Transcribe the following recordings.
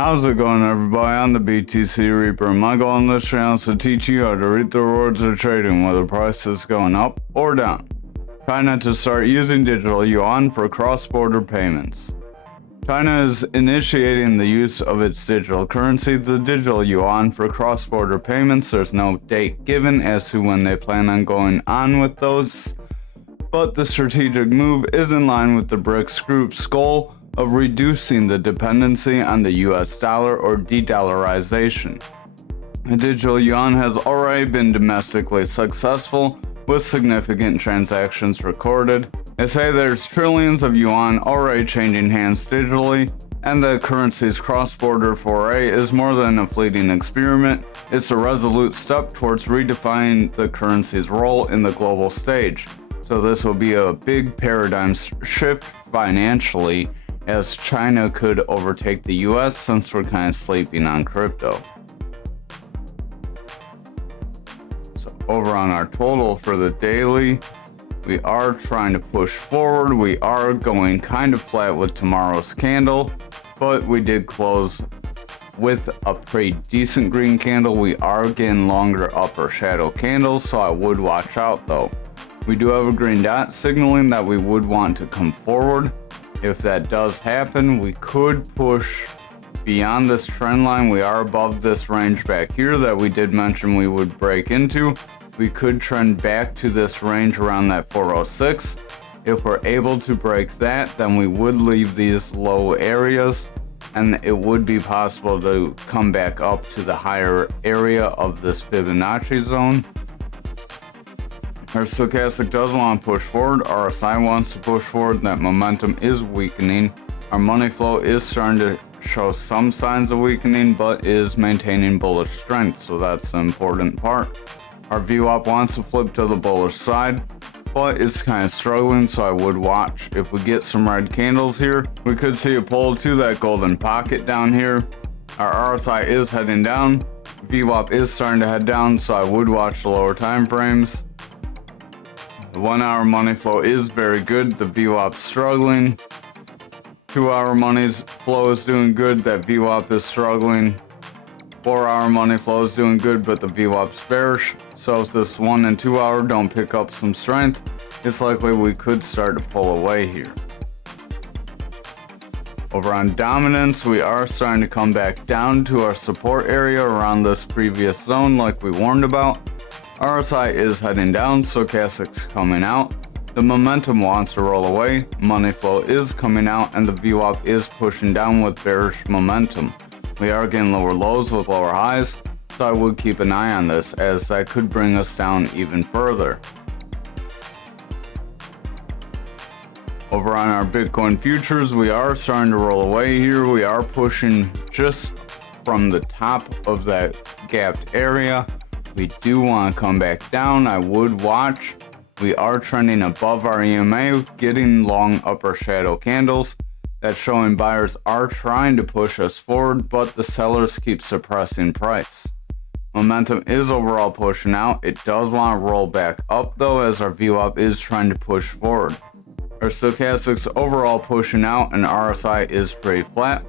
How's it going, everybody? I'm the BTC Reaper. My goal on this channel is to teach you how to reap the rewards of trading, whether price is going up or down. China to start using digital yuan for cross-border payments. China is initiating the use of its digital currency, the digital yuan, for cross-border payments. There's no date given as to when they plan on going on with those, but the strategic move is in line with the BRICS group's goal of reducing the dependency on the US dollar or de-dollarization. The digital yuan has already been domestically successful with significant transactions recorded. They say there's trillions of yuan already changing hands digitally, and the currency's cross-border foray is more than a fleeting experiment. It's a resolute step towards redefining the currency's role in the global stage. So this will be a big paradigm shift financially, as China could overtake the US since we're kind of sleeping on crypto. So over on our total for the daily, we are trying to push forward. We are going kind of flat with tomorrow's candle, but we did close with a pretty decent green candle. We are getting longer upper shadow candles, so I would watch out though. We do have a green dot signaling that we would want to come forward. If that does happen, we could push beyond this trend line. We are above this range back here that we did mention we would break into. We could trend back to this range around that 406. If we're able to break that, then we would leave these low areas, and it would be possible to come back up to the higher area of this Fibonacci zone. Our stochastic does want to push forward, RSI wants to push forward, that momentum is weakening. Our money flow is starting to show some signs of weakening, but is maintaining bullish strength, so that's the important part. Our VWAP wants to flip to the bullish side, but it's kind of struggling, so I would watch. If we get some red candles here, we could see a pull to that golden pocket down here. Our RSI is heading down, VWAP is starting to head down, so I would watch the lower time frames. The 1 hour money flow is very good, the VWAP struggling. 2 hour money's flow is doing good, that VWAP is struggling. 4 hour money flow is doing good, but the VWAP's bearish. So if this 1 and 2 hour don't pick up some strength, it's likely we could start to pull away here. Over on dominance, we are starting to come back down to our support area around this previous zone like we warned about. RSI is heading down, stochastic's coming out. The momentum wants to roll away, money flow is coming out, and the VWAP is pushing down with bearish momentum. We are getting lower lows with lower highs, so I would keep an eye on this as that could bring us down even further. Over on our Bitcoin futures, we are starting to roll away here. We are pushing just from the top of that gapped area. We do want to come back down. I would watch. We are trending above our EMA, getting long upper shadow candles. That's showing buyers are trying to push us forward, but the sellers keep suppressing price. Momentum is overall pushing out. It does want to roll back up though, as our VWAP is trying to push forward. Our stochastic's overall pushing out, and RSI is pretty flat.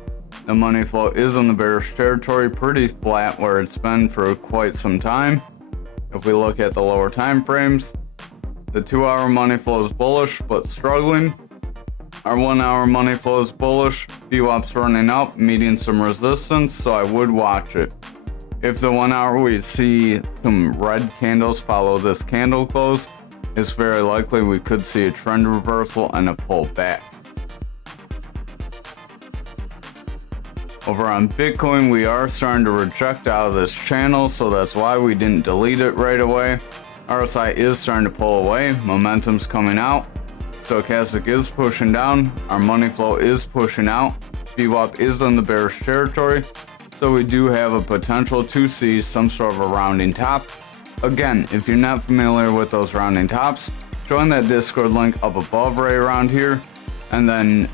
The money flow is in the bearish territory, pretty flat where it's been for quite some time. If we look at the lower time frames, the 2 hour money flow is bullish but struggling. Our 1 hour money flow is bullish, VWAP's running up, meeting some resistance, so I would watch it. If the 1 hour we see some red candles follow this candle close, it's very likely we could see a trend reversal and a pull back. Over on Bitcoin, we are starting to reject out of this channel, so that's why we didn't delete it right away. RSI is starting to pull away, momentum's coming out, stochastic is pushing down, our money flow is pushing out, VWAP is in the bearish territory, so we do have a potential to see some sort of a rounding top. Again, if you're not familiar with those rounding tops, join that Discord link up above right around here, and then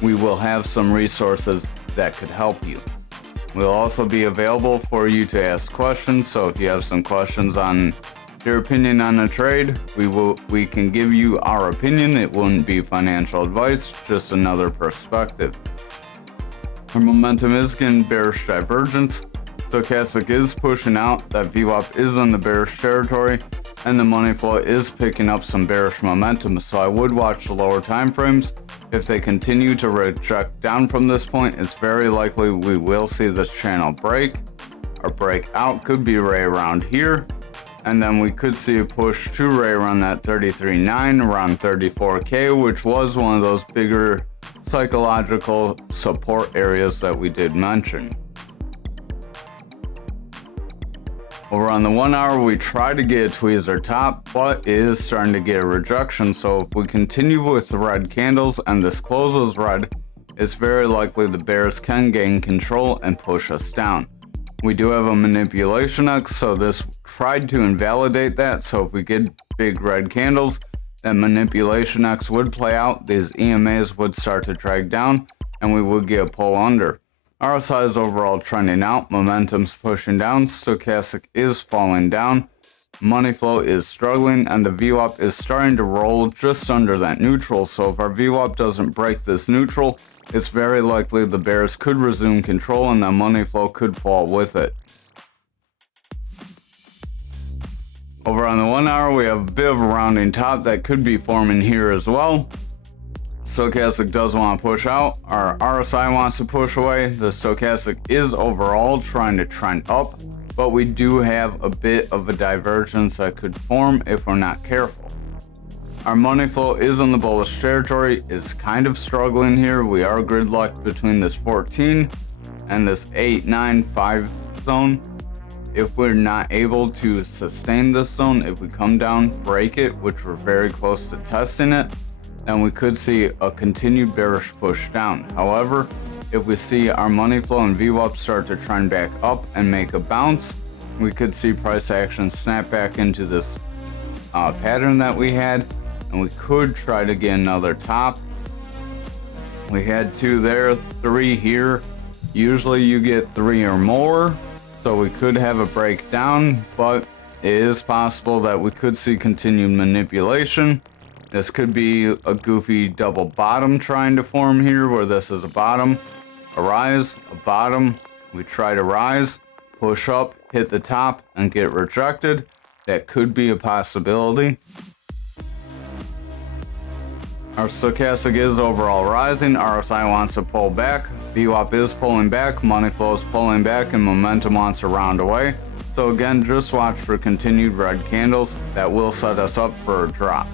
we will have some resources that could help you. We'll also be available for you to ask questions, so if you have some questions on your opinion on a trade, we can give you our opinion. It wouldn't be financial advice, just another perspective. Our momentum is getting bearish divergence. Stochastic is pushing out. That VWAP is in the bearish territory, and the money flow is picking up some bearish momentum. So I would watch the lower time frames. If they continue to reject down from this point, it's very likely we will see this channel break. Our breakout could be right around here, and then we could see a push to right around that 33.9, around 34K, which was one of those bigger psychological support areas that we did mention. Over on the 1 hour, we try to get a tweezer top, but it is starting to get a rejection. So if we continue with the red candles and this closes red, it's very likely the bears can gain control and push us down. We do have a manipulation X, so this tried to invalidate that. So if we get big red candles, that manipulation X would play out, these EMAs would start to drag down, and we would get a pull under. RSI is overall trending out, momentum's pushing down, stochastic is falling down, money flow is struggling, and the VWAP is starting to roll just under that neutral. So if our VWAP doesn't break this neutral, it's very likely the bears could resume control and the money flow could fall with it. Over on the 1 hour, we have a bit of a rounding top that could be forming here as well. Stochastic does want to push out. Our RSI wants to push away. The stochastic is overall trying to trend up, but we do have a bit of a divergence that could form if we're not careful. Our money flow is in the bullish territory, is kind of struggling here. We are gridlocked between this 14 and this 8, 9, 5 zone. If we're not able to sustain this zone, if we come down, break it, which we're very close to testing it, then we could see a continued bearish push down. However, if we see our money flow and VWAP start to trend back up and make a bounce, we could see price action snap back into this pattern that we had, and we could try to get another top. We had 2 there, 3 here. Usually you get 3 or more, so we could have a breakdown, but it is possible that we could see continued manipulation. This could be a goofy double bottom trying to form here, where this is a bottom, a rise, a bottom. We try to rise, push up, hit the top, and get rejected. That could be a possibility. Our stochastic is overall rising. RSI wants to pull back. VWAP is pulling back. Money flow is pulling back, and momentum wants to round away. So again, just watch for continued red candles. That will set us up for a drop.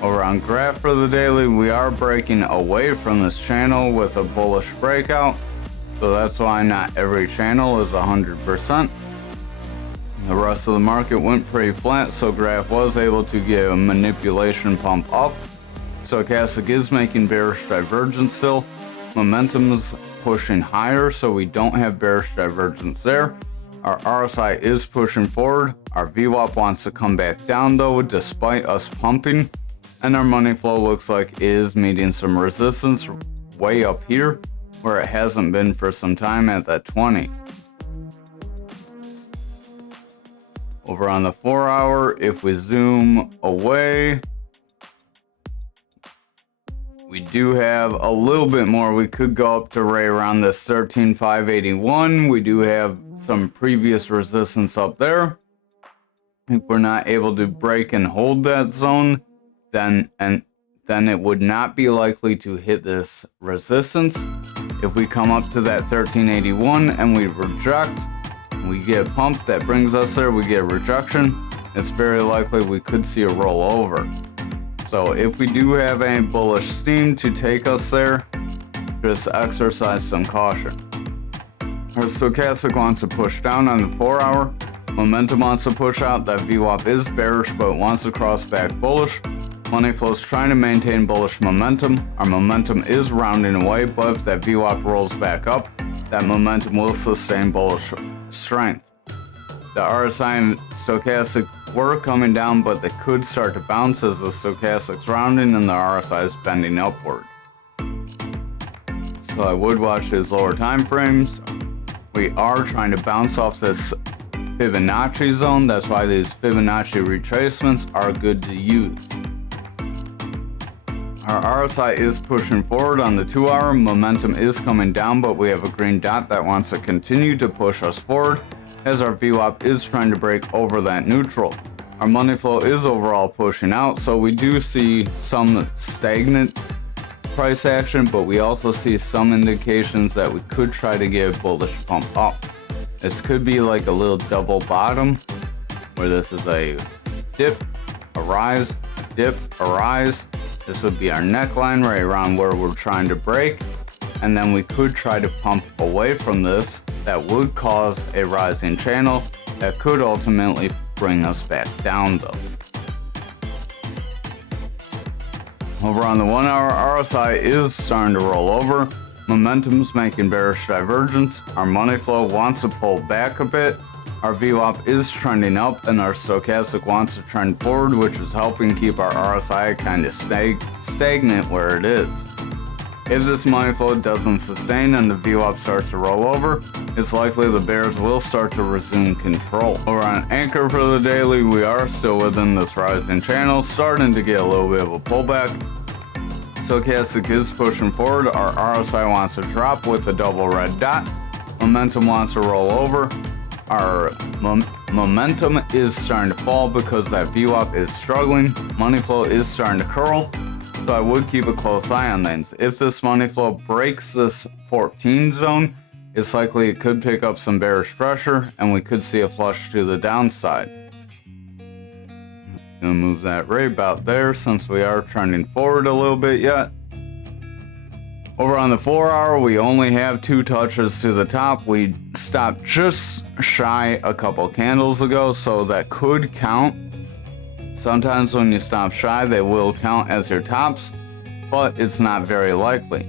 Over on graph for the daily, we are breaking away from this channel with a bullish breakout. So that's why not every channel is 100%. The rest of the market went pretty flat, so graph was able to get a manipulation pump up. Stochastic is making bearish divergence still. Momentum's pushing higher, so we don't have bearish divergence there. Our RSI is pushing forward. Our VWAP wants to come back down though, despite us pumping. And our money flow looks like it is meeting some resistance way up here, where it hasn't been for some time at that 20. Over on the 4 hour, if we zoom away, we do have a little bit more. We could go up to right around this 13,581. We do have some previous resistance up there. If we're not able to break and hold that zone, then it would not be likely to hit this resistance. If we come up to that 1381 and we reject, we get a pump that brings us there, we get a rejection, it's very likely we could see a rollover. So if we do have any bullish steam to take us there, just exercise some caution. Our stochastic wants to push down on the 4 hour. Momentum wants to push out. That VWAP is bearish, but it wants to cross back bullish. Money flow is trying to maintain bullish momentum. Our momentum is rounding away, but if that VWAP rolls back up, that momentum will sustain bullish strength. The RSI and stochastic were coming down, but they could start to bounce as the stochastic's rounding and the RSI is bending upward. So I would watch his lower time frames. We are trying to bounce off this Fibonacci zone. That's why these Fibonacci retracements are good to use. Our RSI is pushing forward on the 2 hour. Momentum is coming down, but we have a green dot that wants to continue to push us forward as our VWAP is trying to break over that neutral. Our money flow is overall pushing out, so we do see some stagnant price action, but we also see some indications that we could try to get a bullish pump up. This could be like a little double bottom, where this is a dip, a rise, dip, a rise. This would be our neckline right around where we're trying to break, and then we could try to pump away from this. That would cause a rising channel that could ultimately bring us back down though. Over on the 1 hour, RSI is starting to roll over. Momentum's making bearish divergence. Our money flow wants to pull back a bit. Our VWAP is trending up and our stochastic wants to trend forward, which is helping keep our RSI kind of stagnant where it is. If this money flow doesn't sustain and the VWAP starts to roll over, it's likely the bears will start to resume control. Over on Anchor for the daily, we are still within this rising channel, starting to get a little bit of a pullback. Stochastic is pushing forward. Our RSI wants to drop with a double red dot. Momentum wants to roll over. Our momentum is starting to fall because that VWAP is struggling. Money flow is starting to curl, so I would keep a close eye on things. If this money flow breaks this 14 zone, it's likely it could pick up some bearish pressure and we could see a flush to the downside. Gonna move that right about there since we are trending forward a little bit yet. Over on the 4 hour, we only have 2 touches to the top. We stopped just shy a couple candles ago, so that could count. Sometimes when you stop shy, they will count as your tops, but it's not very likely.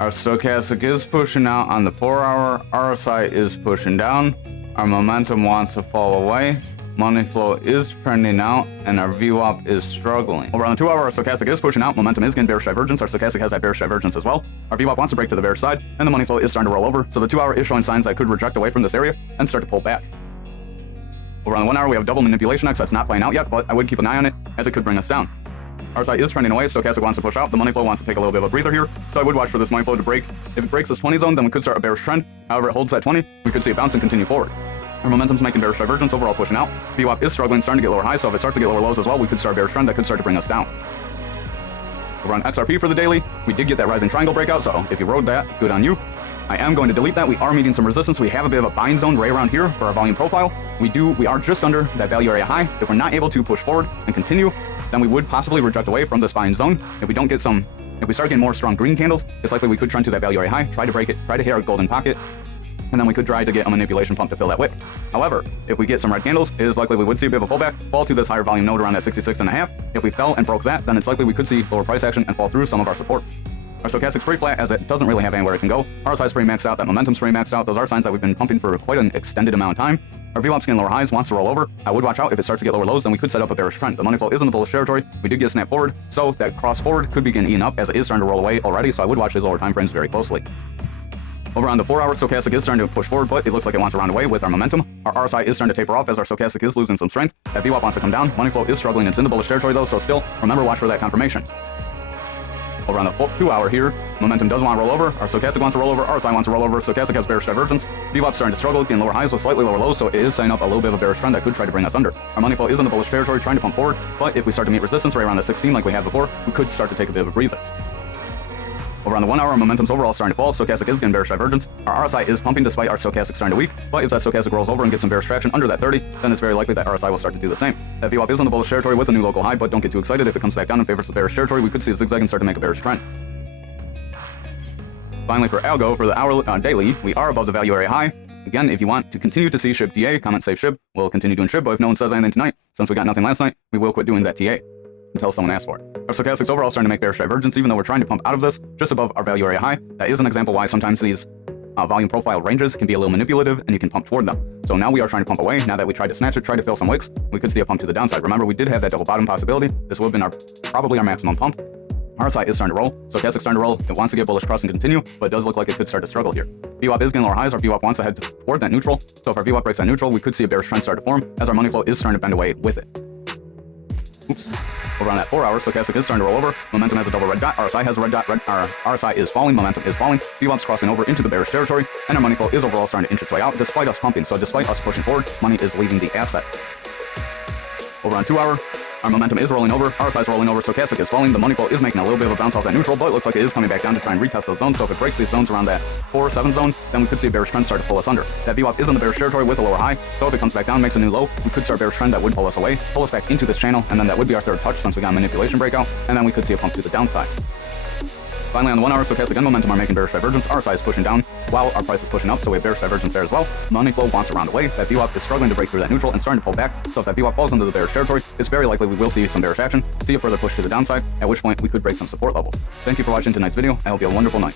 Our stochastic is pushing out on the 4 hour, RSI is pushing down, our momentum wants to fall away, money flow is trending out, and our VWAP is struggling. Over on the 2 hour, our stochastic is pushing out, momentum is getting bearish divergence, our stochastic has that bearish divergence as well. Our VWAP wants to break to the bearish side, and the money flow is starting to roll over, so the 2 hour is showing signs that could reject away from this area and start to pull back. Over on the 1 hour, we have double manipulation X that's not playing out yet, but I would keep an eye on it as it could bring us down. RSI is trending away, stochastic wants to push out, the money flow wants to take a little bit of a breather here, so I would watch for this money flow to break. If it breaks this 20 zone, then we could start a bearish trend. However, it holds that 20, we could see it bounce and continue forward. Our momentum's making bearish divergence, overall pushing out. VWAP is struggling, starting to get lower highs, so if it starts to get lower lows as well, we could start a bearish trend that could start to bring us down. Over on XRP for the daily, we did get that rising triangle breakout, so if you rode that, good on you. I am going to delete that. We are meeting some resistance. We have a bit of a buying zone right around here for our volume profile. We are just under that value area high. If we're not able to push forward and continue, then we would possibly reject away from this buying zone. If we start getting more strong green candles, it's likely we could trend to that value area high, try to break it, try to hit our golden pocket, and then we could try to get a manipulation pump to fill that wick. However, if we get some red candles, it is likely we would see a bit of a pullback, fall to this higher volume node around that 66.5. If we fell and broke that, then it's likely we could see lower price action and fall through some of our supports. Our stochastic's pretty flat as it doesn't really have anywhere it can go. RSI's pretty maxed out, that momentum's pretty maxed out. Those are signs that we've been pumping for quite an extended amount of time. Our VWAP's getting lower highs, wants to roll over. I would watch out if it starts to get lower lows, then we could set up a bearish trend. The money flow is in the bullish territory. We did get a snap forward, so that cross forward could begin eating up as it is starting to roll away already, so I would watch these lower time frames very closely. Over on the 4 hour, stochastic is starting to push forward, but it looks like it wants to round away with our momentum. Our RSI is starting to taper off as our stochastic is losing some strength. That VWAP wants to come down. Money flow is struggling. It's in the bullish territory though, so still, remember, watch for that confirmation. Over on the 2 hour here, momentum does want to roll over. Our stochastic wants to roll over. RSI wants to roll over. Stochastic has bearish divergence. VWAP starting to struggle, getting lower highs with slightly lower lows, so it is setting up a little bit of a bearish trend that could try to bring us under. Our money flow is in the bullish territory, trying to pump forward, but if we start to meet resistance right around the 16 like we had before, we could start to take a bit of a breather. Over on the 1 hour, momentum's overall starting to fall. Stochastic is getting bearish divergence. Our RSI is pumping despite our stochastic starting to weak, but if that stochastic rolls over and gets some bearish traction under that 30, then it's very likely that RSI will start to do the same. That VWAP is in the bullish territory with a new local high, but don't get too excited. If it comes back down and favors the bearish territory, we could see a zigzag and start to make a bearish trend. Finally, for algo, for the hour daily, we are above the value area high. Again, if you want to continue to see SHIB TA, comment save SHIB. We'll continue doing SHIB, but if no one says anything tonight, since we got nothing last night, we will quit doing that TA until someone asks for it. Our stochastic's overall starting to make bearish divergence, even though we're trying to pump out of this just above our value area high. That is an example why sometimes these volume profile ranges can be a little manipulative and you can pump toward them. So now we are trying to pump away. Now that we tried to snatch it, try to fill some wicks, we could see a pump to the downside. Remember, we did have that double bottom possibility. This would have been probably our maximum pump. RSI is starting to roll, stochastic's starting to roll. It wants to get bullish cross and continue, but it does look like it could start to struggle here. VWAP is getting lower highs. Our VWAP wants to head toward that neutral. So if our VWAP breaks that neutral, we could see a bearish trend start to form as our money flow is starting to bend away with it. Oops. Over on that 4 hour, stochastic is starting to roll over. Momentum has a double red dot. RSI has a red dot. RSI is falling. Momentum is falling. VWAP's crossing over into the bearish territory, and our money flow is overall starting to inch its way out, despite us pumping. So despite us pushing forward, money is leaving the asset. Over on 2 hour, our momentum is rolling over, RSI is rolling over, stochastic is falling, the money flow is making a little bit of a bounce off that neutral, but it looks like it is coming back down to try and retest those zones. So if it breaks these zones around that 4-7 zone, then we could see a bearish trend start to pull us under. That VWAP is in the bearish territory with a lower high, so if it comes back down, makes a new low, we could start a bearish trend that would pull us away, pull us back into this channel, and then that would be our third touch since we got a manipulation breakout, and then we could see a pump to the downside. Finally, on the 1 hour, stochastic and momentum are making bearish divergence. RSI is pushing down while our price is pushing up, so we have bearish divergence there as well. Money flow wants to round away. That VWAP is struggling to break through that neutral and starting to pull back. So if that VWAP falls into the bearish territory, it's very likely we will see some bearish action, see a further push to the downside, at which point we could break some support levels. Thank you for watching tonight's video. I hope you have a wonderful night.